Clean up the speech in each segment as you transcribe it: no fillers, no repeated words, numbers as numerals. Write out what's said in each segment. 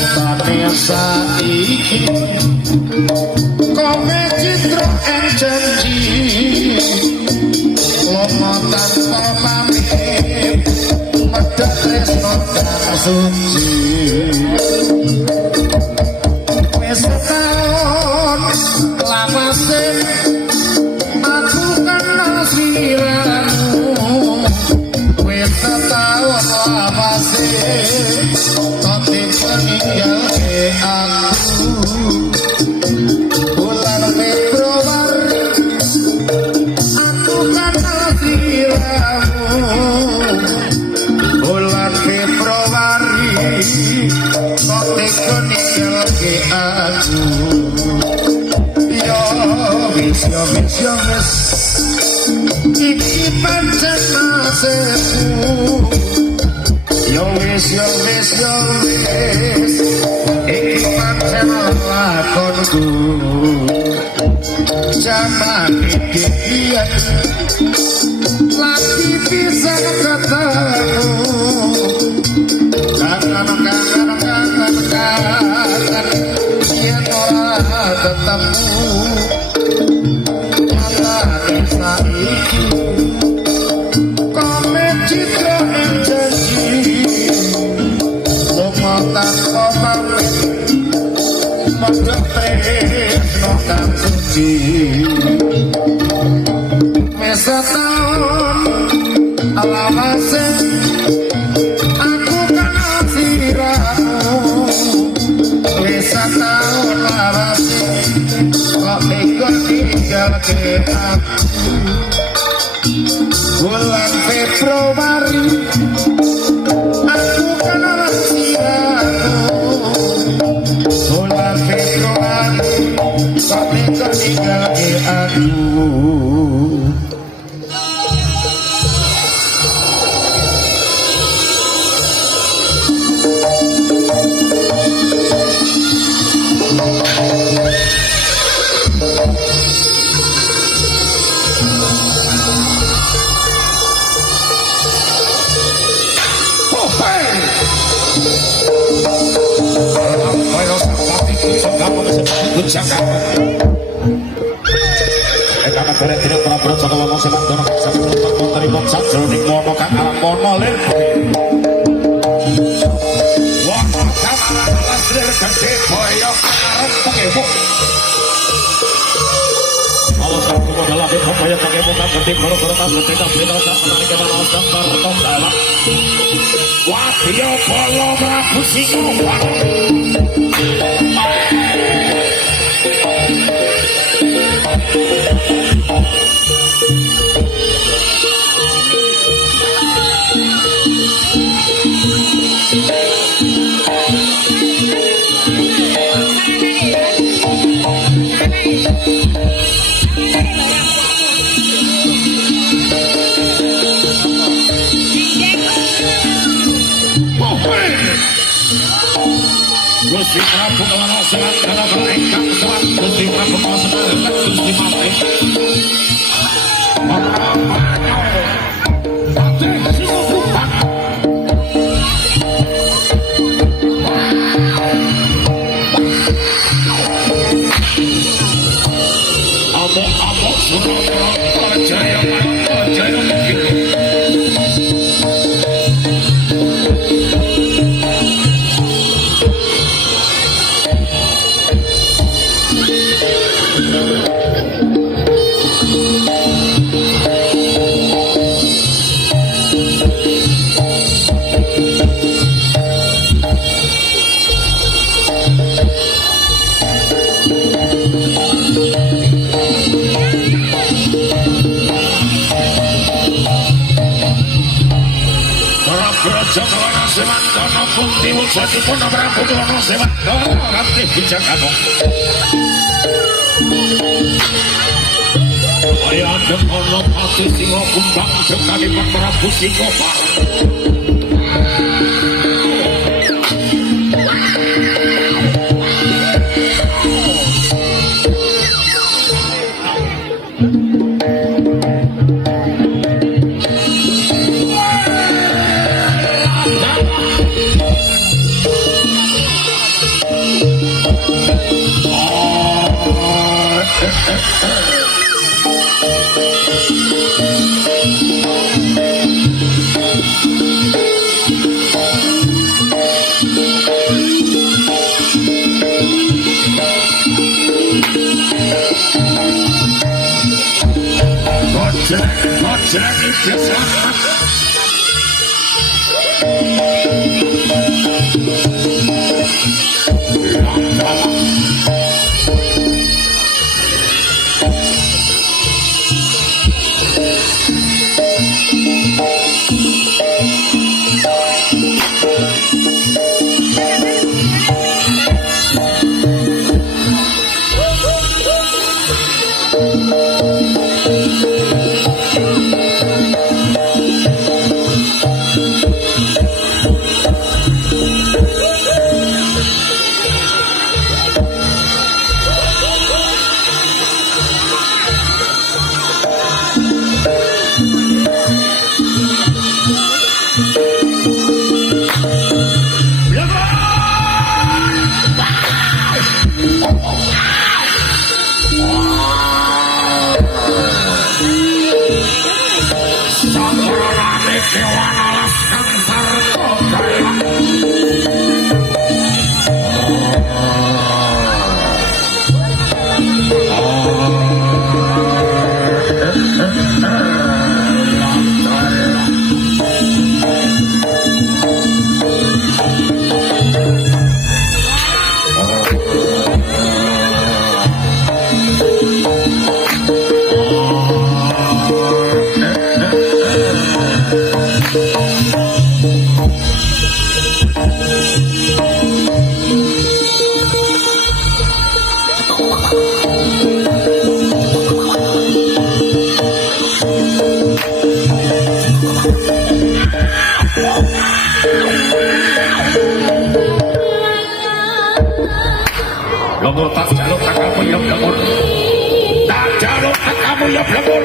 nyatane saiki kowe citra ing janji lomo tanpa pamit medhot tresno kang suci wis taun lawase aku kena sliramu wis taun lawase kote peninggal aku bulan Februari aku kena sliramu bulan Februari kote peninggal aku yo wis iki pancen nasibku yo wis iki pancen lakonku jaman iki lagi bisa ketemu kangen yen ora ketemu saiki kowe citra ing janji lomo tanpa pamit medhot tresno kang suci wis taun lawase aku kena sliramu wis taun lawase kok iku ninggalke aku bulan Februari aku kena sliramu bulan Februari kok iku ninggalke aku Jaga. Karena boleh tidak pernah berat satu ngomong sepak dono sampai tempat montari bongsak jroning mono kang alam mono len. Wah, kamar lasir gede boyo arep pengepo. Allah satu dalam itu boyo pengepo kang gede boro-boro tas kita beda sak menarik kita mau gambar tok dalam. Wah, dia bolo Prabu Singa. Gusti Prabu kawana sangat dalam ingkang suwat Gusti Prabu kawana sangat Gusti Mati Abok Surabaya Jaya Jakawana Semantono Bukti Wujati Pono Prabu Dono Semantono Ranti Bijakano Ayah Demono Pati Singo Kumbang Sekali Prabu Singo Par Gojek iki selamat. Lomor tak jaluk kamu ya blebur. Tak jaluk kamu ya blebur.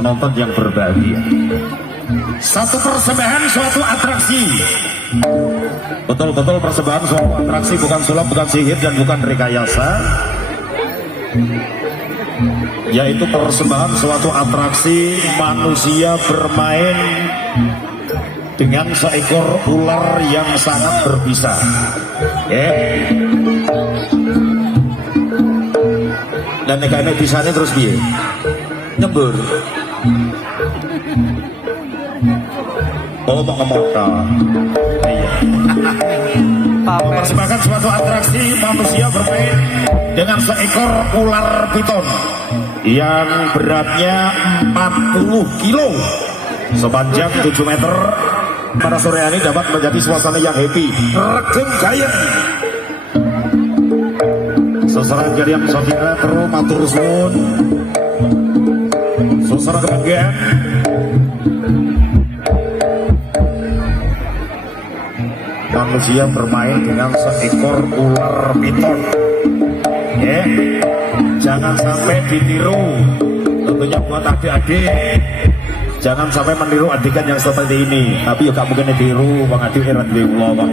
penonton yang berbahagia. Satu persembahan suatu atraksi. Betul-betul persembahan suatu atraksi, bukan sulap, bukan sihir, dan bukan rekayasa. Yaitu persembahan suatu atraksi manusia bermain dengan seekor ular yang sangat berbisa. Dan nenek bisanya terus dia nyebur. Oh, mau ngemota. Iya. Mempersembahkan suatu atraksi manusia bermain dengan seekor ular piton yang beratnya 40 kilo sepanjang 7 meter. Pada sore hari dapat menjadi suasana yang happy, regeng gayeng. Seseorang jadi yang sopira terus matur suwun, susara kebanggaan. Manusia bermain dengan seekor ular piton. Jangan sampai ditiru, tentunya buat adik-adik. Jangan sampai meniru adegan yang seperti ini. Tapi ya gak mungkin ditiru, Bang Adik, era di ulo, Bang.